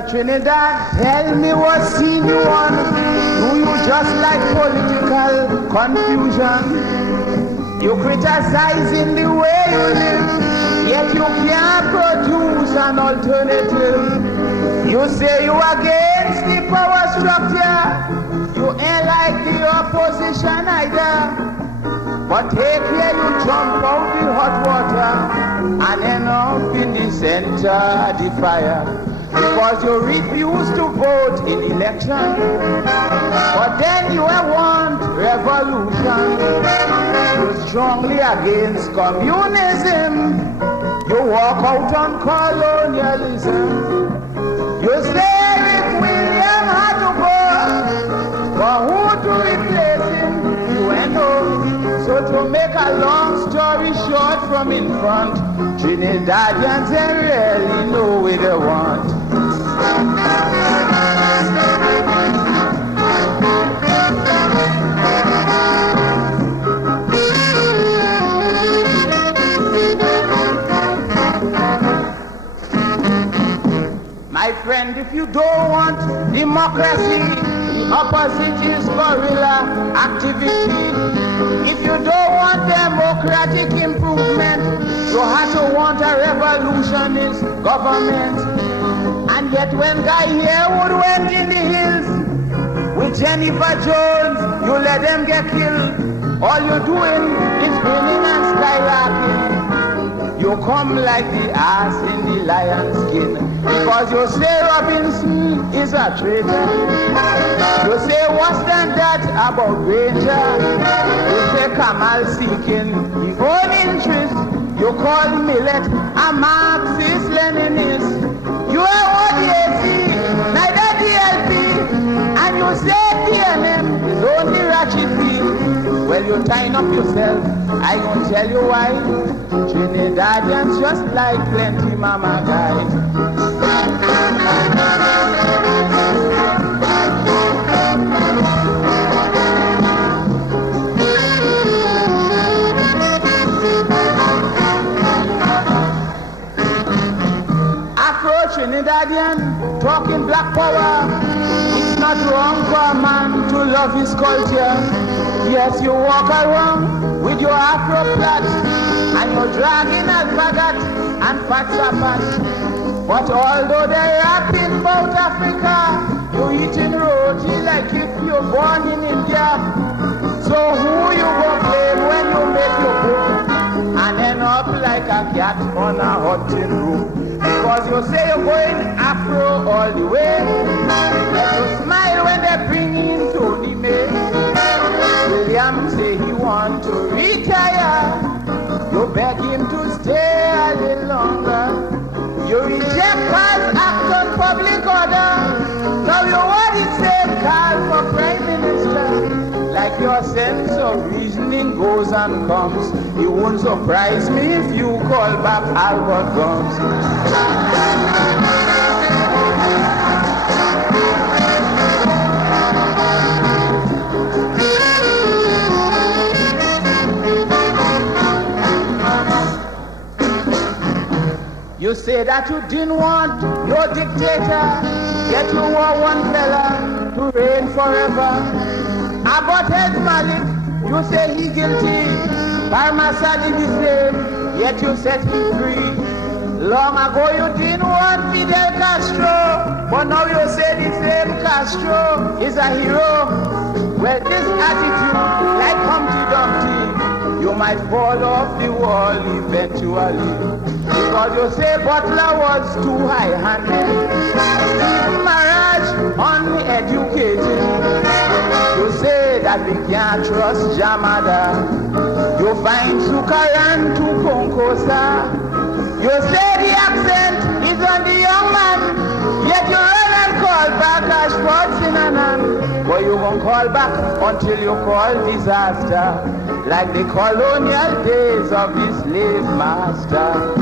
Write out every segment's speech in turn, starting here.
Mr. Trinidad, tell me what scene you on. Do you just like political confusion? You criticizing the way you live, yet you can't produce an alternative. You say you against the power structure, you ain't like the opposition either. But take care, you jump out the hot water and end up in the center of the fire. Because you refuse to vote in election, but then you want revolution. You're strongly against communism. You walk out on colonialism. You say if William had to go, but who to replace him? You ain't know. So to make a long story short from in front, Trinidadians ain't really know what they want. My friend, if you don't want democracy, the opposite is guerrilla activity. If you don't want democratic improvement, you have to want a revolutionist government. And yet when Guy Harewood went in the hills with Jennifer Jones, you let them get killed. All you're doing is grinning and skylarking. You come like the ass in the lion's skin, because you say Robinson is a traitor. You say what's than that about Ranger. You say Kamal seeking his own interest. You call Millet a Marxist Leninist. You are ODAC, neither DLP, and you say TNM is only ratchet fee. Well, you tying up yourself. I gonna tell you why. Trinidadians just like plenty mamaguy. Trinidadian, talking black power. It's not wrong for a man to love his culture. Yes, you walk around with your afro plait and you're dragging alpagat and fat sapat. But although they're rapping about Africa, you're eating roti like if you're born in India. So who you go blame when you make your book and end up like a cat on a hunting room? Because you say you're going Afro all the way. You smile when they bring in Tony May. William say he want to retire. You beg him to stay a little longer. You reject Carl's act on public order. Now you want the same Carl for Prime Minister. Like your sense of reasoning goes and comes. It won't surprise me if you call back Albert Gums. You say that you didn't want your dictator, yet you want one fella to reign forever. Aborted Malik, you say he guilty. Parmasadi the same, yet you set him free. Long ago you didn't want Fidel Castro, but now you say the same Castro is a hero. Well, this attitude, like Humpty Dumpty, you might fall off the wall eventually. Because you say Butler was too high-handed, Steve Marriage uneducated. You say that we can't trust Jamada. You find Sukaran to Konkosa. You say the accent is on the young man, yet you run and call back Ashford Sinanan. But you won't call back until you call disaster, like the colonial days of the slave master.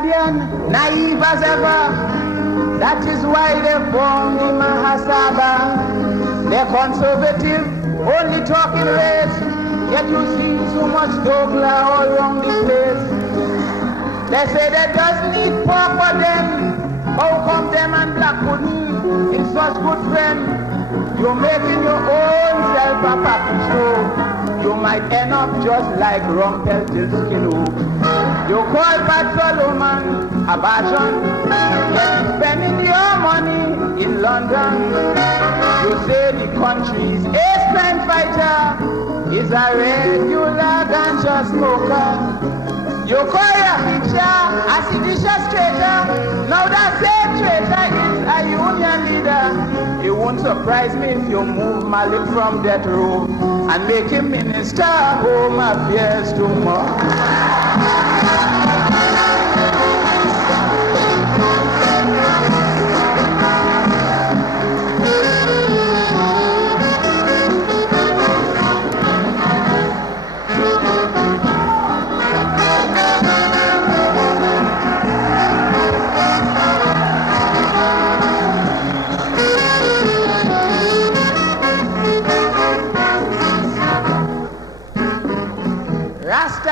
Trinidadian, naive as ever. That is why they formed the Mahasabha. They're conservative, only talking race. Yet you see so much dogla all around the place. They say that doesn't need pork for them. How come them and black pudding is such good friend? You're making your own self a papi show. You might end up just like Rumpelstiltskin. You call Bad Solomon a bashon, yet spending your money in London. You say the country's ace-strength fighter is a regular ganja smoker. You call your picture a seditious traitor. Now that same traitor is a union leader. It won't surprise me if you move Malik from death row and make him minister of home affairs tomorrow.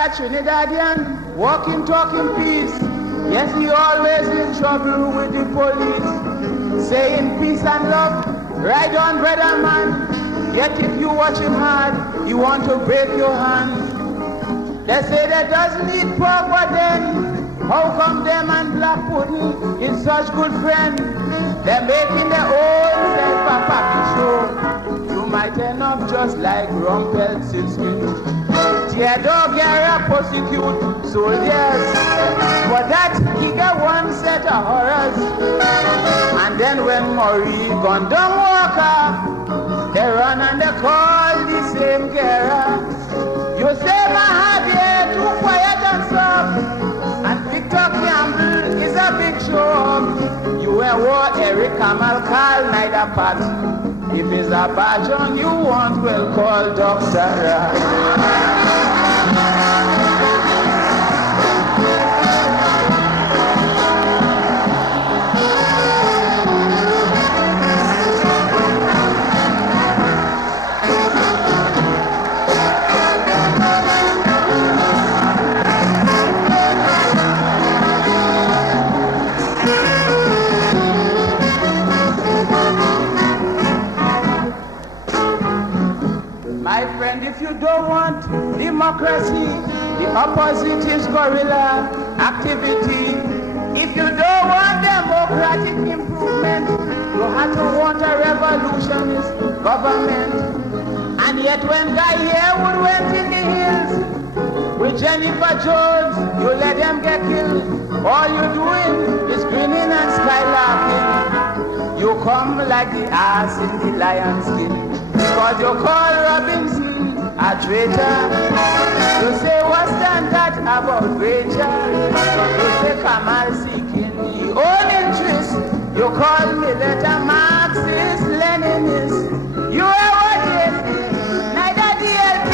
Trinidadian, walking, talking peace. Yes, he always in trouble with the police. Saying peace and love, right on, brother man. Yet if you watch him hard, he want to break your hand. They say that doesn't need pork for them. How come them and black pudding is such good friends? They're making their own self a papi show. You might end up just like Rumpelstiltskin. Tear dog here prosecute soldiers. For that he get one set of horrors. And then when Maury gone down walker, they run and they call the same Gera. You say Mahavier too quiet and soft, and Victor Campbell is a big show. You wear war Eric Kamal call neither part. If it's a badge on you want, we'll call Dr. If you don't want democracy, the opposite is guerrilla activity. If you don't want democratic improvement, you have to want a revolutionist government. And yet when Guy Harewood went in the hills with Jennifer Jones, you let them get killed. All you're doing is grinning and skylarking. You come like the ass in the lion's skin, because you call Robinson a traitor. You say what's that about Rachel? You say Kamal seeking the own interest. You call me later Marxist, Leninist. You are what is neither DLP,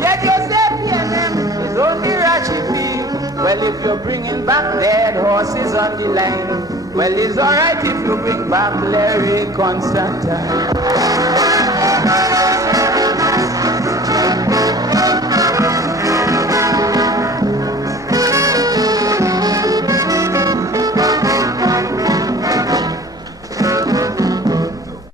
yet you say PNM is only Rachipi. Well, if you're bringing back dead horses on the line, well, it's alright if you bring back Larry Constantine.